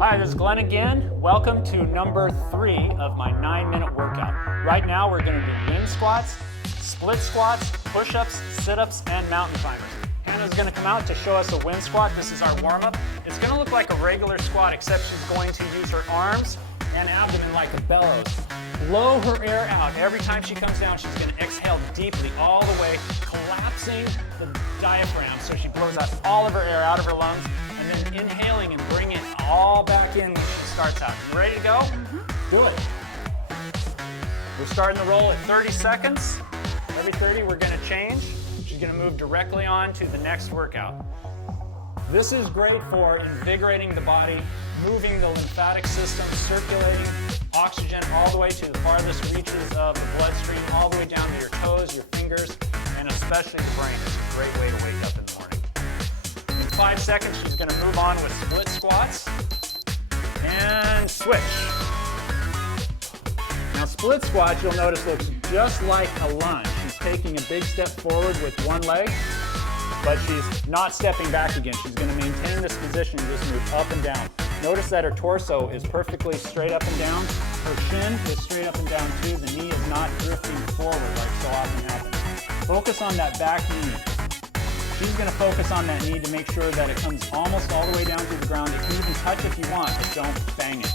Hi, this is Glenn again. Welcome to number 3 of my 9-minute workout. Right now we're going to do wind squats, split squats, push-ups, sit-ups, and mountain climbers. Hannah's going to come out to show us a wind squat. This is our warm-up. It's going to look like a regular squat, except she's going to use her arms and abdomen like a bellows. Blow her air out. Every time she comes down, she's going to exhale deeply all the way, collapsing the diaphragm so she blows out all of her air out of her lungs, and then inhaling and bringing it all back in when she starts out. You ready to go? Do it. We're starting the roll at 30 seconds. Every 30, we're going to change. She's going to move directly on to the next workout. This is great for invigorating the body, moving the lymphatic system, circulating oxygen all the way to the farthest reaches of the bloodstream, all the way down to your toes, your fingers, and especially the brain. It's a great way to wake up in the morning. In 5 seconds, she's going to move on with split squats and switch. Now, split squats, you'll notice, looks just like a lunge. She's taking a big step forward with one leg, but she's not stepping back again. She's going to maintain this position and just move up and down. Notice that her torso is perfectly straight up and down. Her shin is straight up and down too. The knee is not drifting forward like so often happens. Focus on that back knee. She's going to focus on that knee to make sure that it comes almost all the way down to the ground. It can even touch if you want, but don't bang it.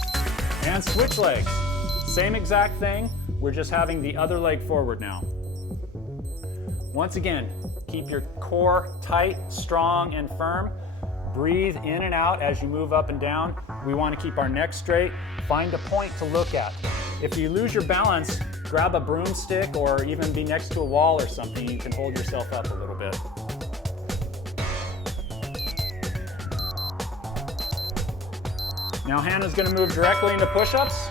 And switch legs. Same exact thing. We're just having the other leg forward now. Once again, keep your core tight, strong, and firm. Breathe in and out as you move up and down. We want to keep our neck straight. Find a point to look at. If you lose your balance, grab a broomstick or even be next to a wall or something. You can hold yourself up a little bit. Now Hannah's going to move directly into push-ups.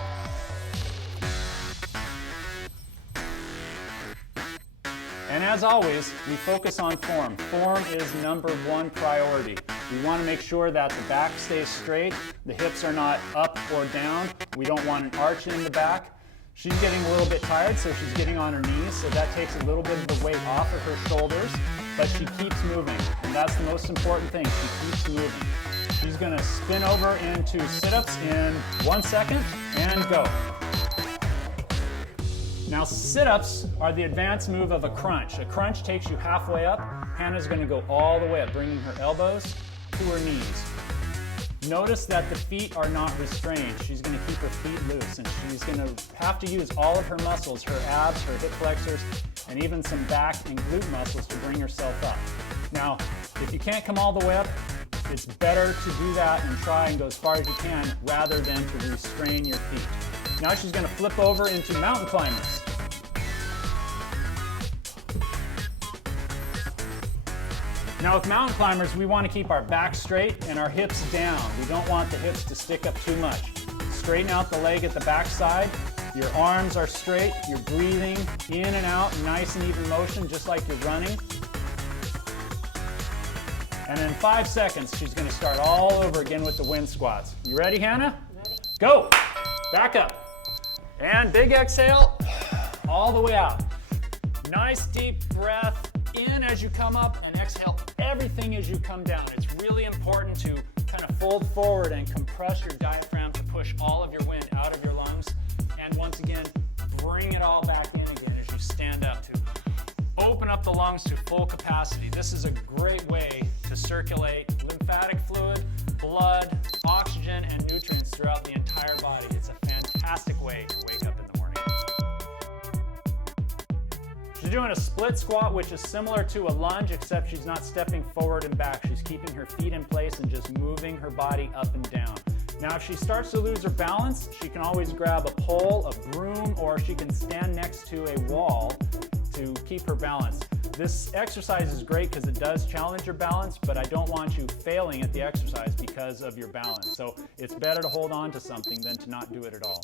And as always, we focus on form. Form is #1 priority. We want to make sure that the back stays straight, the hips are not up or down. We don't want an arch in the back. She's getting a little bit tired, so she's getting on her knees, so that takes a little bit of the weight off of her shoulders, but she keeps moving, and that's the most important thing. She keeps moving. She's going to spin over into sit-ups in 1 second, and go. Now, sit-ups are the advanced move of a crunch. A crunch takes you halfway up. Hannah's going to go all the way up, bringing her elbows to her knees. Notice that the feet are not restrained. She's going to keep her feet loose, and she's going to have to use all of her muscles, her abs, her hip flexors, and even some back and glute muscles to bring herself up. Now, if you can't come all the way up, it's better to do that and try and go as far as you can rather than to restrain your feet. Now she's going to flip over into mountain climbers. Now with mountain climbers, we want to keep our back straight and our hips down. We don't want the hips to stick up too much. Straighten out the leg at the back side. Your arms are straight. You're breathing in and out, nice and even motion, just like you're running. And in 5 seconds, she's going to start all over again with the wind squats. You ready, Hannah? Ready. Go! Back up. And big exhale, all the way out. Nice deep breath in as you come up and exhale everything as you come down. It's really important to kind of fold forward and compress your diaphragm to push all of your wind out of your lungs. And once again, bring it all back in again as you stand up to open up the lungs to full capacity. This is a great way to circulate lymphatic fluid, blood, oxygen, and nutrients throughout the entire body. It's a fantastic way to wake up in the morning. She's doing a split squat, which is similar to a lunge, except she's not stepping forward and back. She's keeping her feet in place and just moving her body up and down. Now, if she starts to lose her balance, she can always grab a pole, a broom, or she can stand next to a wall to keep her balance. This exercise is great because it does challenge your balance, but I don't want you failing at the exercise because of your balance. So it's better to hold on to something than to not do it at all.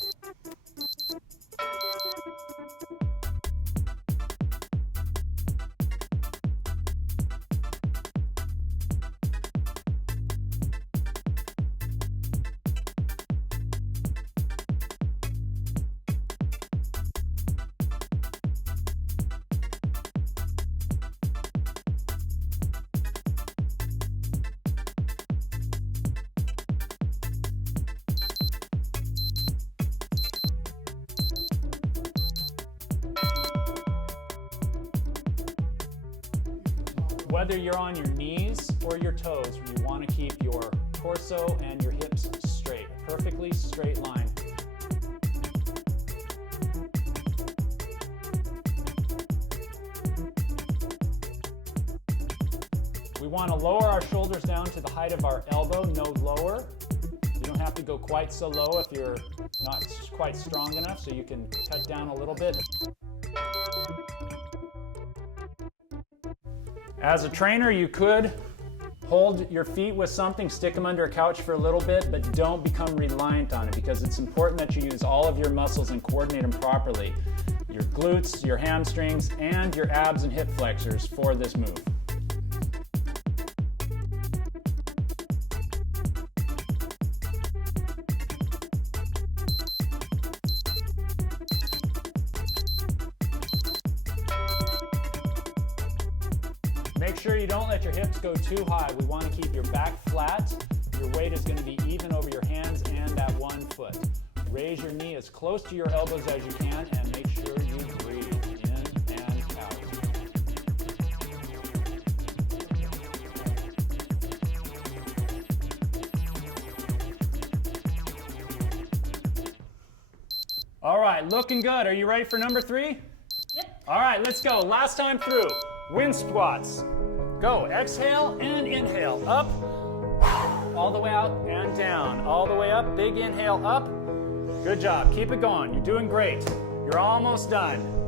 Whether you're on your knees or your toes, you want to keep your torso and your hips straight, a perfectly straight line. We want to lower our shoulders down to the height of our elbow, no lower. You don't have to go quite so low if you're not quite strong enough, so you can cut down a little bit. As a trainer, you could hold your feet with something, stick them under a couch for a little bit, but don't become reliant on it because it's important that you use all of your muscles and coordinate them properly. Your glutes, your hamstrings, and your abs and hip flexors for this move. Make sure you don't let your hips go too high. We want to keep your back flat. Your weight is going to be even over your hands and that one foot. Raise your knee as close to your elbows as you can and make sure you breathe in and out. All right, looking good. Are you ready for number 3? Yep. All right, let's go. Last time through. Wind squats. Go. Exhale and inhale. Up. All the way out and down. All the way up. Big inhale up. Good job. Keep it going. You're doing great. You're almost done.